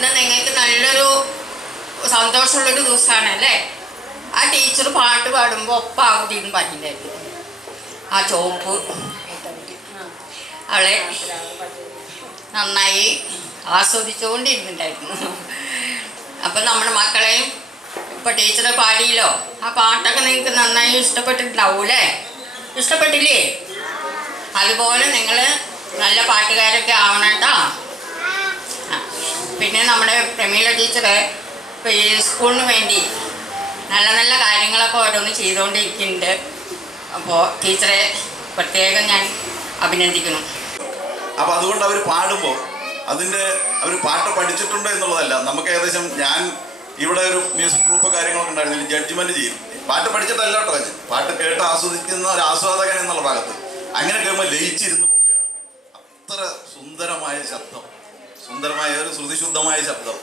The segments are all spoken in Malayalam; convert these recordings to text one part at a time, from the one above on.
ഇന്ന് നിങ്ങൾക്ക് നല്ലൊരു സന്തോഷമുള്ളൊരു ദിവസമാണല്ലേ. ആ ടീച്ചർ പാട്ട് പാടുമ്പോൾ ഒപ്പാകുതിന്ന് പറഞ്ഞിട്ടുണ്ടായിരുന്നു. ആ ചോപ്പ് അവളെ നന്നായി ആസ്വദിച്ചുകൊണ്ടിരുന്നുണ്ടായിരുന്നു. അപ്പം നമ്മുടെ മക്കളെയും ഇപ്പം ടീച്ചറെ പാടിയല്ലോ, ആ പാട്ടൊക്കെ നിങ്ങൾക്ക് നന്നായി ഇഷ്ടപ്പെട്ടിട്ടുണ്ടാവൂല്ലേ? ഇഷ്ടപ്പെട്ടില്ലേ? അതുപോലെ നിങ്ങൾ നല്ല പാട്ടുകാരൊക്കെ ആവണം കേട്ടോ. പിന്നെ നമ്മുടെ പ്രമീള ടീച്ചറെ ഇപ്പോൾ ഈ സ്കൂളിന് വേണ്ടി നല്ല നല്ല കാര്യങ്ങളൊക്കെ ഓരോന്ന് ചെയ്തുകൊണ്ടിരിക്കുന്നുണ്ട്. അപ്പോൾ ടീച്ചറെ പ്രത്യേകം ഞാൻ അഭിനന്ദിക്കുന്നു. അപ്പോൾ അതുകൊണ്ട് അവർ പാടുമ്പോൾ അവർ പാട്ട് പഠിച്ചിട്ടുണ്ടോ എന്നുള്ളതല്ല, നമുക്ക് ഏകദേശം ഞാൻ ഇവിടെ ഒരു മ്യൂസിക് ഗ്രൂപ്പ് കാര്യങ്ങളൊക്കെ ഉണ്ടായിരുന്നില്ല, ജഡ്ജ്മെൻറ്റ് ചെയ്യും. പാട്ട് പഠിച്ചിട്ടല്ല കേട്ടോ, പാട്ട് കേട്ട് ആസ്വദിക്കുന്ന ഒരു ആസ്വാദകൻ എന്നുള്ള ഭാഗത്ത് അങ്ങനെ കേൾക്കുമ്പോൾ ലയിച്ചിരുന്ന് പോവുകയാണ്. അത്ര സുന്ദരമായ ശബ്ദം, സുന്ദരമായ ഒരു ശ്രുതിശുദ്ധമായ ശബ്ദം.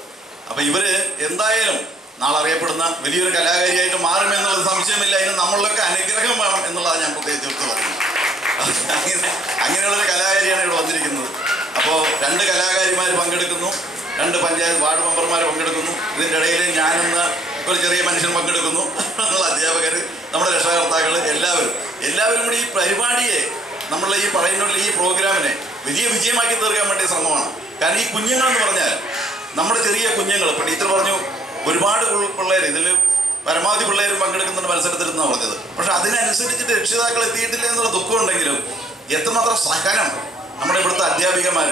അപ്പം ഇവർ എന്തായാലും നാളെ അറിയപ്പെടുന്ന വലിയൊരു കലാകാരിയായിട്ട് മാറുമെന്നുള്ളത് സംശയമില്ല. അതിന് നമ്മളിലൊക്കെ അനുഗ്രഹം വേണം എന്നുള്ളതാണ് ഞാൻ പ്രത്യേകിച്ച് എടുത്ത് പറയുന്നത്. അങ്ങനെയുള്ളൊരു കലാകാരിയാണ് ഇവിടെ വന്നിരിക്കുന്നത്. അപ്പോൾ 2 കലാകാരിമാർ പങ്കെടുക്കുന്നു, 2 പഞ്ചായത്ത് വാർഡ് മെമ്പർമാർ പങ്കെടുക്കുന്നു. ഇതിൻ്റെ ഇടയിൽ ഞാനെന്ന ഒരു ചെറിയ മനുഷ്യൻ പങ്കെടുക്കുന്നു. അധ്യാപകർ, നമ്മുടെ രക്ഷകർത്താക്കൾ, എല്ലാവരും കൂടി ഈ പരിപാടിയെ, നമ്മളെ ഈ പറയുന്ന ഈ പ്രോഗ്രാമിനെ വലിയ വിജയമാക്കി തീർക്കാൻ വേണ്ടിയ ശ്രമമാണ്. കാരണം ഈ കുഞ്ഞുങ്ങളെന്ന് പറഞ്ഞാൽ നമ്മുടെ ചെറിയ കുഞ്ഞുങ്ങൾ, ഇപ്പോൾ ടീച്ചർ പറഞ്ഞു ഒരുപാട് പിള്ളേർ, ഇതിൽ പരമാവധി പിള്ളേരും പങ്കെടുക്കുന്ന മത്സരത്തിലെന്നാണ് പറഞ്ഞത്. പക്ഷെ അതിനനുസരിച്ചിട്ട് രക്ഷിതാക്കൾ എത്തിയിട്ടില്ല എന്നുള്ള ദുഃഖമുണ്ടെങ്കിലും എത്രമാത്രം സഹനം നമ്മുടെ ഇവിടുത്തെ അധ്യാപികമാർ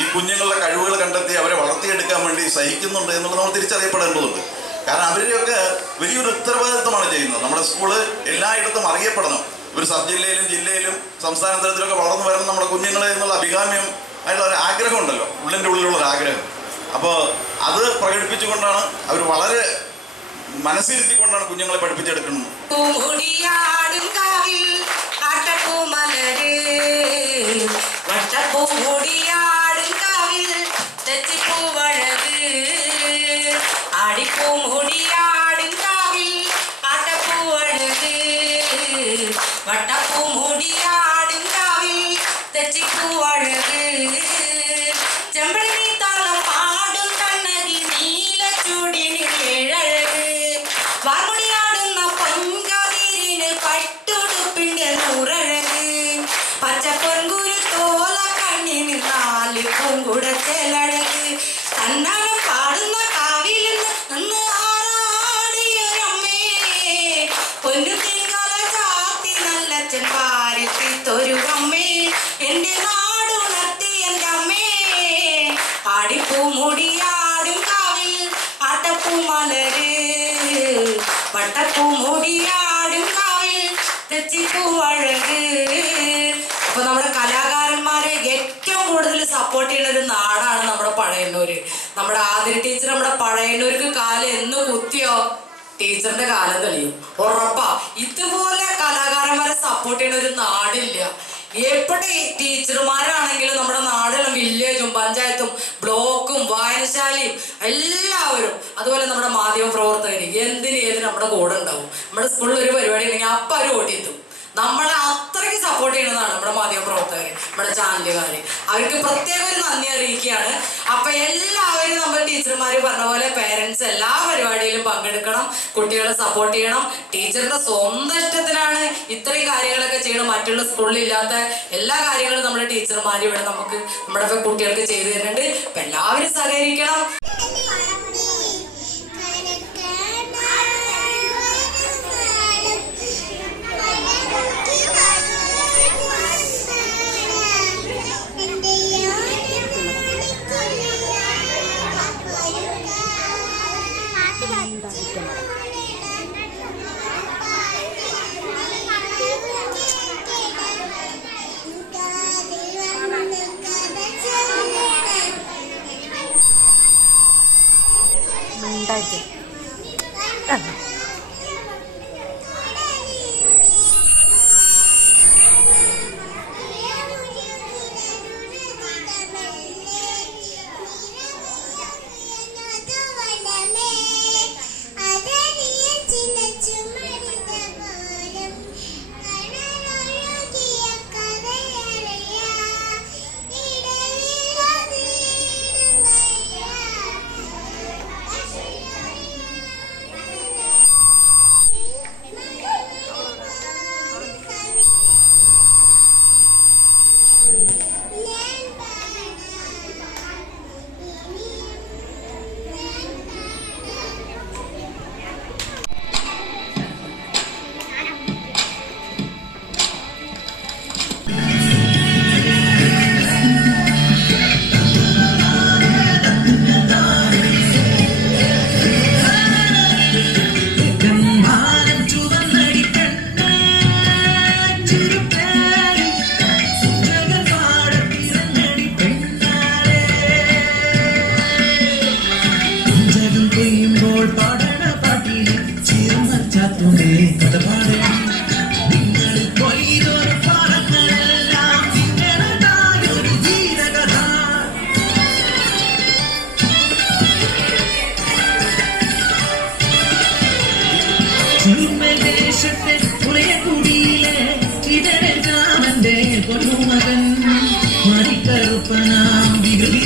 ഈ കുഞ്ഞുങ്ങളുടെ കഴിവുകൾ കണ്ടെത്തി അവരെ വളർത്തിയെടുക്കാൻ വേണ്ടി സഹിക്കുന്നുണ്ട് എന്നുള്ളത് നമ്മൾ തിരിച്ചറിയപ്പെടേണ്ടതുണ്ട്. കാരണം അവരെയൊക്കെ വലിയൊരു ഉത്തരവാദിത്വമാണ് ചെയ്യുന്നത്. നമ്മുടെ സ്കൂള് എല്ലായിടത്തും അറിയപ്പെടണം. ഒരു സബ് ജില്ലയിലും സംസ്ഥാന തലത്തിലൊക്കെ വളർന്നു വരുന്ന നമ്മുടെ കുഞ്ഞുങ്ങളെ എന്നുള്ള അഭികാമ്യം ആയിട്ടുള്ള ഒരു ആഗ്രഹം ഉണ്ടല്ലോ, ഉള്ളിലുള്ള ഒരു ആഗ്രഹം. അപ്പോൾ അത് പ്രകടിപ്പിച്ചുകൊണ്ടാണ് അവർ വളരെ മനസ്സിരുത്തിക്കൊണ്ടാണ് കുഞ്ഞുങ്ങളെ പഠിപ്പിച്ചെടുക്കുന്നത്. അപ്പൊ നമ്മുടെ കലാകാരന്മാരെ ഏറ്റവും കൂടുതൽ സപ്പോർട്ട് ചെയ്യുന്ന ഒരു നാടാണ് നമ്മുടെ പഴയന്നൂര്. നമ്മുടെ ആതിര ടീച്ചർ നമ്മുടെ പഴയന്നൂർക്ക് കാലം എന്ന് കുത്തിയോ ടീച്ചറിന്റെ കാലം തെളിയും, ഉറപ്പാ. ഇതുപോലെ കലാകാരന്മാരെ സപ്പോർട്ട് ചെയ്യുന്ന ഒരു നാടില്ല. എപ്പോഴും ടീച്ചർമാരാണെങ്കിലും നമ്മുടെ നാടുള്ള വില്ലേജും പഞ്ചായത്തും ബ്ലോക്കും വായനശാലയും എല്ലാവരും, അതുപോലെ നമ്മുടെ മാധ്യമ പ്രവർത്തകർ ഏതിനും നമ്മുടെ കൂടെ ഉണ്ടാവും. നമ്മുടെ സ്കൂളിൽ ഒരു പരിപാടി ഉണ്ടെങ്കിൽ അപ്പം അവർ ഓടിയെത്തും. നമ്മളെ അത്രയ്ക്ക് സപ്പോർട്ട് ചെയ്യുന്നതാണ് നമ്മുടെ മാധ്യമ പ്രവർത്തകർ, നമ്മുടെ ചാനലുകാര്. അവർക്ക് പ്രത്യേക ഒരു നന്ദി അറിയിക്കുകയാണ്. അപ്പൊ എല്ലാവരും നമ്മൾ ടീച്ചർമാർ പറഞ്ഞ പോലെ പേരൻസ് എല്ലാ പരിപാടിയിലും പങ്കെടുക്കണം, കുട്ടികളെ സപ്പോർട്ട് ചെയ്യണം. ടീച്ചറുടെ സ്വന്തം ഇഷ്ടത്തിനാണ് ഇത്രയും കാര്യങ്ങളൊക്കെ ചെയ്യണം. മറ്റുള്ള സ്കൂളിൽ ഇല്ലാത്ത എല്ലാ കാര്യങ്ങളും നമ്മുടെ ടീച്ചർമാർ ഇവിടെ നമുക്ക് നമ്മുടെ കുട്ടികൾക്ക് ചെയ്തു തരുന്നുണ്ട്. അപ്പൊ എല്ലാവരും സഹകരിക്കണം.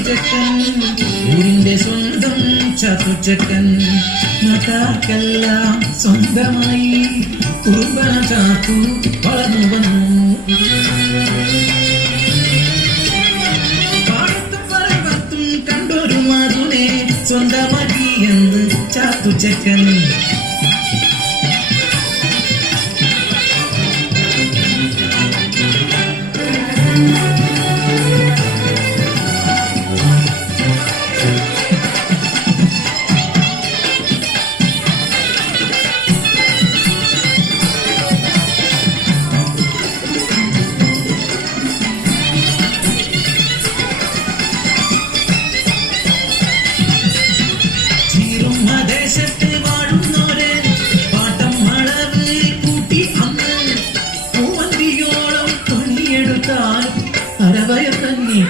ചാത്തുചക്കൻ ഊരിന്റെ സ്വന്തം ചാത്തുചക്കൻ നാട്ടാർക്കെല്ലാം സ്വന്തമായി കുറുമ്പന ചാത്തു വളർന്നു വന്നു പാടത്തും പറമ്പത്തും കണ്ടൊരു മാതുനെ സ്വന്തമാക്കി എന്ന് ചാത്തുചക്കൻ ദേശത്ത് വാഴുന്നോരെ പാട്ടം വളവ് കൂട്ടി അന്ന് പൂവന്തിയോളം പണിയെടുത്താൽ അരവയ തന്നെ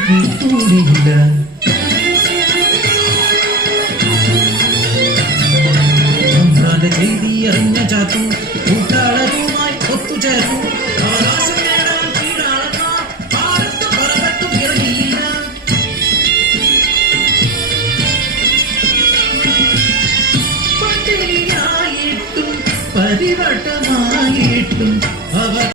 കൂടിയില്ല ചെയ്തി അറിഞ്ഞ ചാത്തു കൂട്ടാളരുമായി ഒത്തുചേർന്നു ആകാശം നേടാൻ കീഴാളന്മാർ ഭാരത പറവട്ടും ഇറങ്ങിയില്ല പരിവട്ടമായിട്ടും അവർ